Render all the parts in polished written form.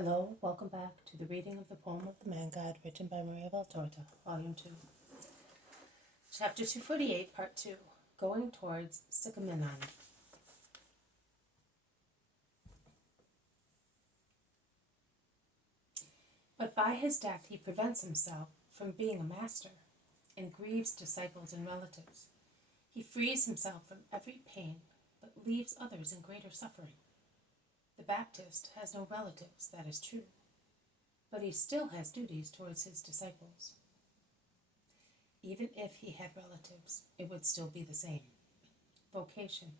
Hello, welcome back to the reading of the poem of the Man God written by Maria Valtorta, Volume 2. Chapter 248, Part 2, Going Towards Sicaminon. But by his death he prevents himself from being a master, and grieves disciples and relatives. He frees himself from every pain, but leaves others in greater suffering. The Baptist has no relatives, that is true, but he still has duties towards his disciples. Even if he had relatives, it would still be the same. Vocation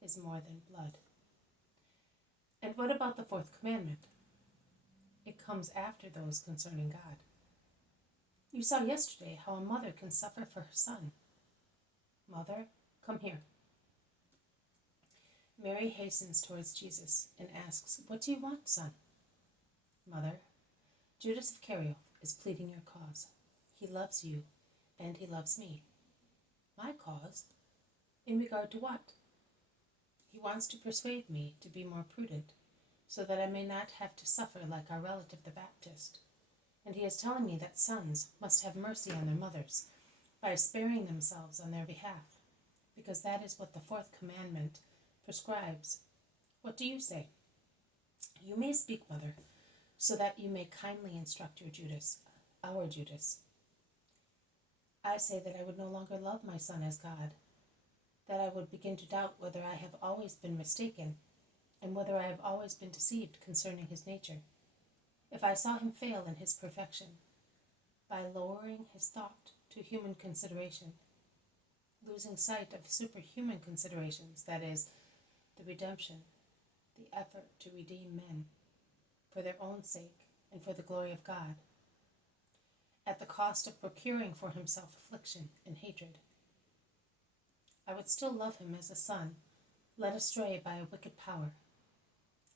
is more than blood. And what about the fourth commandment? It comes after those concerning God. You saw yesterday how a mother can suffer for her son. Mother, come here. Mary hastens towards Jesus and asks, "What do you want, son?" Mother, Judas Iscariot is pleading your cause. He loves you, and he loves me. My cause? In regard to what? He wants to persuade me to be more prudent, so that I may not have to suffer like our relative the Baptist. And he is telling me that sons must have mercy on their mothers by sparing themselves on their behalf, because that is what the fourth commandment prescribes. What do you say? You may speak, mother, so that you may kindly instruct your Judas, our Judas. I say that I would no longer love my son as God, that I would begin to doubt whether I have always been mistaken, and whether I have always been deceived concerning his nature. If I saw him fail in his perfection, by lowering his thought to human consideration, losing sight of superhuman considerations, that is, the redemption, the effort to redeem men, for their own sake and for the glory of God, at the cost of procuring for himself affliction and hatred. I would still love him as a son, led astray by a wicked power.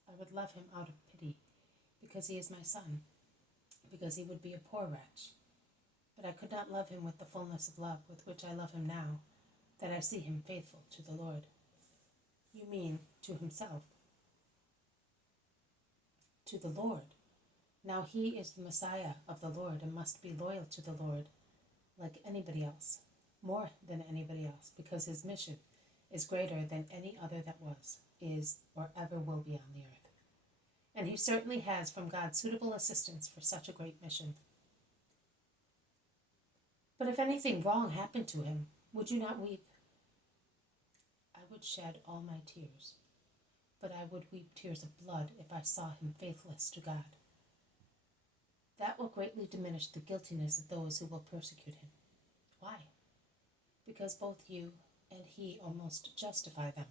I would love him out of pity, because he is my son, because he would be a poor wretch. But I could not love him with the fullness of love with which I love him now, that I see him faithful to the Lord. You mean to himself? To the Lord. Now he is the Messiah of the Lord and must be loyal to the Lord, like anybody else, more than anybody else, because his mission is greater than any other that was, is, or ever will be on the earth. And he certainly has from God suitable assistance for such a great mission. But if anything wrong happened to him, would you not weep? I would shed all my tears, but I would weep tears of blood if I saw him faithless to God. That will greatly diminish the guiltiness of those who will persecute him. Why? Because both you and he almost justify them.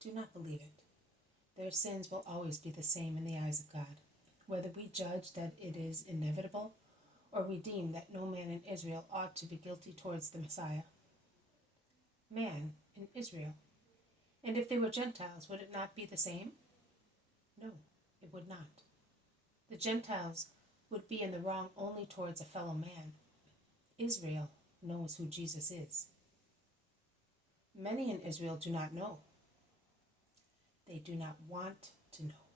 Do not believe it. Their sins will always be the same in the eyes of God, whether we judge that it is inevitable or we deem that no man in Israel ought to be guilty towards the Messiah. Man in Israel. And if they were Gentiles, would it not be the same? No, it would not. The Gentiles would be in the wrong only towards a fellow man. Israel knows who Jesus is. Many in Israel do not know. They do not want to know.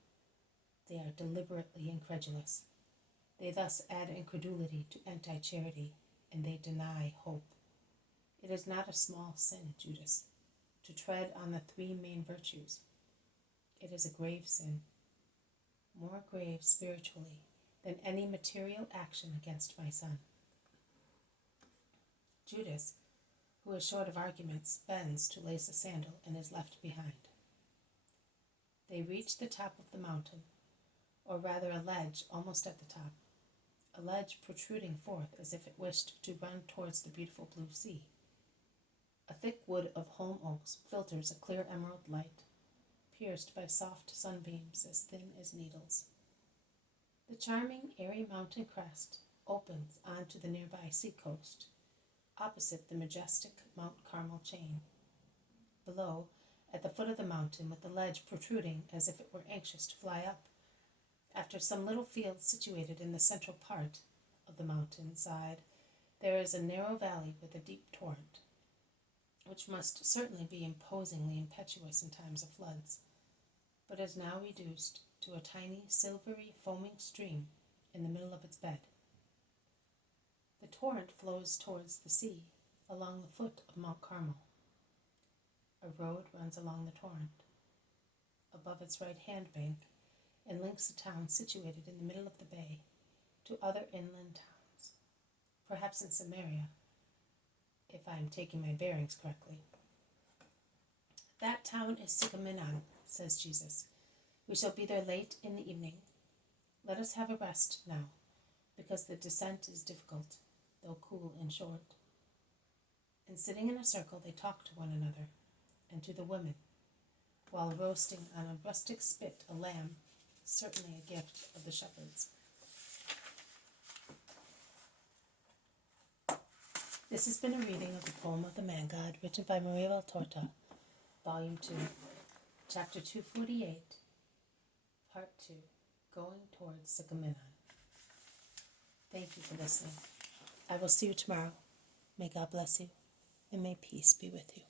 They are deliberately incredulous. They thus add incredulity to anti-charity, and they deny hope. It is not a small sin, Judas, to tread on the three main virtues. It is a grave sin, more grave spiritually than any material action against my son. Judas, who is short of arguments, bends to lace a sandal and is left behind. They reach the top of the mountain, or rather a ledge almost at the top, a ledge protruding forth as if it wished to run towards the beautiful blue sea. A thick wood of holm oaks filters a clear emerald light, pierced by soft sunbeams as thin as needles. The charming, airy mountain crest opens onto the nearby seacoast, opposite the majestic Mount Carmel chain. Below, at the foot of the mountain, with the ledge protruding as if it were anxious to fly up, after some little fields situated in the central part of the mountain side, there is a narrow valley with a deep torrent, which must certainly be imposingly impetuous in times of floods, but is now reduced to to a tiny, silvery, foaming stream in the middle of its bed. The torrent flows towards the sea, along the foot of Mount Carmel. A road runs along the torrent, above its right-hand bank, and links a town situated in the middle of the bay to other inland towns, perhaps in Samaria, if I am taking my bearings correctly. That town is Sicaminon, says Jesus. We shall be there late in the evening. Let us have a rest now, because the descent is difficult, though cool and short. And sitting in a circle, they talk to one another and to the women, while roasting on a rustic spit a lamb, certainly a gift of the shepherds. This has been a reading of the poem of the Man God, written by Maria Valtorta, Volume 2, Chapter 248, Part 2, Going Towards Sicaminon. Thank you for listening. I will see you tomorrow. May God bless you, and may peace be with you.